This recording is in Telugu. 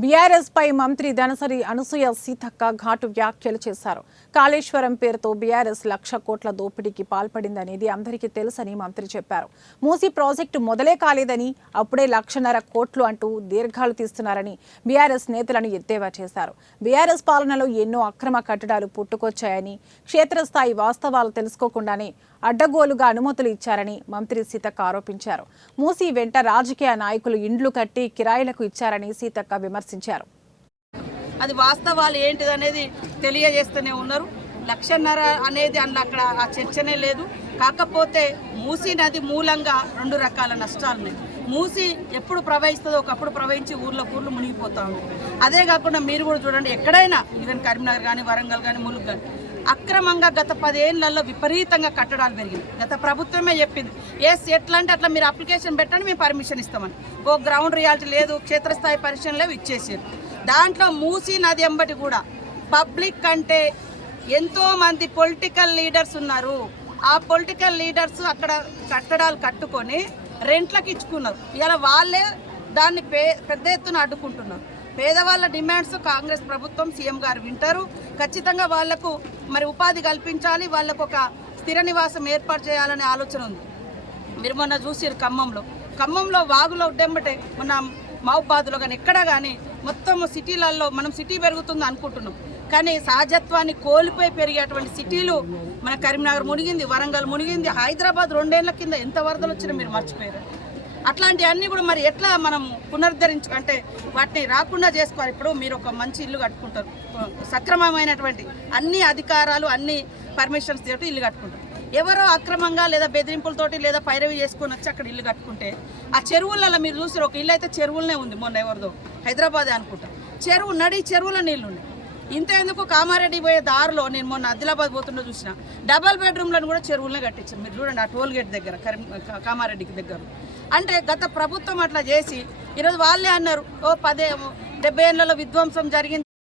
బీఆర్ఎస్ పై మంత్రి ధనసరి అనసూయ సీతక్క ఘాటు వ్యాఖ్యలు చేశారు. కాళేశ్వరం పేరుతో బీఆర్ఎస్ 1,00,000 కోట్ల దోపిడీకి పాల్పడిందనేది అందరికీ తెలుసని మంత్రి చెప్పారు. మూసీ ప్రాజెక్టు మొదలే కాలేదని, అప్పుడే 1,50,000 కోట్లు అంటూ దీర్ఘాలు తీస్తున్నారని బీఆర్ఎస్ నేతలను ఎద్దేవా చేశారు. బీఆర్ఎస్ పాలనలో ఎన్నో అక్రమ కట్టడాలు పుట్టుకొచ్చాయని, క్షేత్రస్థాయి వాస్తవాలు తెలుసుకోకుండానే అడ్డగోలుగా అనుమతులు ఇచ్చారని మంత్రి సీతక్క ఆరోపించారు. మూసీ వెంట రాజకీయ నాయకులు ఇండ్లు కట్టి కిరాయిలకు ఇచ్చారని సీతక్క విమర్శించారు. అది వాస్తవాలు ఏంటిదనేది తెలియజేస్తూనే ఉన్నారు. 1,00,000 అనేది అక్కడ ఆ చర్చనే లేదు. కాకపోతే మూసీ నది మూలంగా 2 రకాల నష్టాలున్నాయి. మూసీ ఎప్పుడు ప్రవహిస్తుందో ఒకప్పుడు ప్రవహించి ఊర్లో మునిగిపోతా ఉంది. అదే కాకుండా మీరు కూడా చూడండి, ఎక్కడైనా ఈవెన్ కరీంనగర్ కానీ, వరంగల్ కానీ, ములుగు కానీ అక్రమంగా గత 10 ఏళ్లలో విపరీతంగా కట్టడాలు పెరిగింది. గత ప్రభుత్వమే చెప్పింది, ఎట్లా అంటే అట్లా మీరు అప్లికేషన్ పెట్టండి, మేము పర్మిషన్ ఇస్తామని. ఓ గ్రౌండ్ రియాలిటీ లేదు, క్షేత్రస్థాయి పరిశీలన లేవు, ఇచ్చేసారు. దాంట్లో మూసీ నది ఎంబటి కూడా పబ్లిక్ అంటే ఎంతోమంది పొలిటికల్ లీడర్స్ ఉన్నారు. ఆ పొలిటికల్ లీడర్స్ అక్కడ కట్టడాలు కట్టుకొని రెంట్లకు ఇచ్చుకున్నారు. ఇలా వాళ్ళే దాన్ని పెద్ద ఎత్తున అడ్డుకుంటున్నారు. పేదవాళ్ళ డిమాండ్స్ కాంగ్రెస్ ప్రభుత్వం, సీఎం గారు వింటారు. ఖచ్చితంగా వాళ్లకు మరి ఉపాధి కల్పించాలి, వాళ్ళకు ఒక స్థిర నివాసం ఏర్పాటు చేయాలనే ఆలోచన ఉంది. మీరు మొన్న చూసారు ఖమ్మంలో వాగులో ఉడ్డెంబటే, మొన్న మహబూబాద్లో కానీ ఎక్కడ కానీ మొత్తం సిటీలలో మనం సిటీ పెరుగుతుంది అనుకుంటున్నాం, కానీ సహజత్వాన్ని కోల్పోయి పెరిగేటువంటి సిటీలు మన కరీంనగర్ మునిగింది, వరంగల్ మునిగింది, హైదరాబాద్ 2 ఏళ్ల కింద ఎంత వరదలు వచ్చినా మీరు మర్చిపోయారు. అట్లాంటివన్నీ కూడా మరి ఎట్లా మనం అంటే వాటిని రాకుండా చేసుకోవాలి. ఇప్పుడు మీరు ఒక మంచి ఇల్లు కట్టుకుంటారు, సక్రమమైనటువంటి అన్ని అధికారాలు అన్ని పర్మిషన్స్ తోటి ఇల్లు కట్టుకుంటారు. ఎవరో అక్రమంగా లేదా బెదిరింపులతోటి లేదా పైరవి చేసుకొని వచ్చి అక్కడ ఇల్లు కట్టుకుంటే ఆ చెరువులలో మీరు చూసారు, ఒక ఇల్లు అయితే చెరువులనే ఉంది, మొన్న ఎవరిదో హైదరాబాదే అనుకుంటారు, చెరువుల నీళ్ళు ఉన్నాయి. ఇంత ఎందుకు కామారెడ్డి పోయే దారిలో నేను మొన్న ఆదిలాబాద్ పోతుండో చూసిన డబల్ బెడ్రూమ్లను కూడా చెరువులనే కట్టించారు. మీరు చూడండి, ఆ టోల్ గేట్ దగ్గర కామారెడ్డికి దగ్గర. అంటే గత ప్రభుత్వం అట్లా చేసి ఈరోజు వాళ్ళే అన్నారు, 70 ఏళ్లలో విధ్వంసం జరిగింది.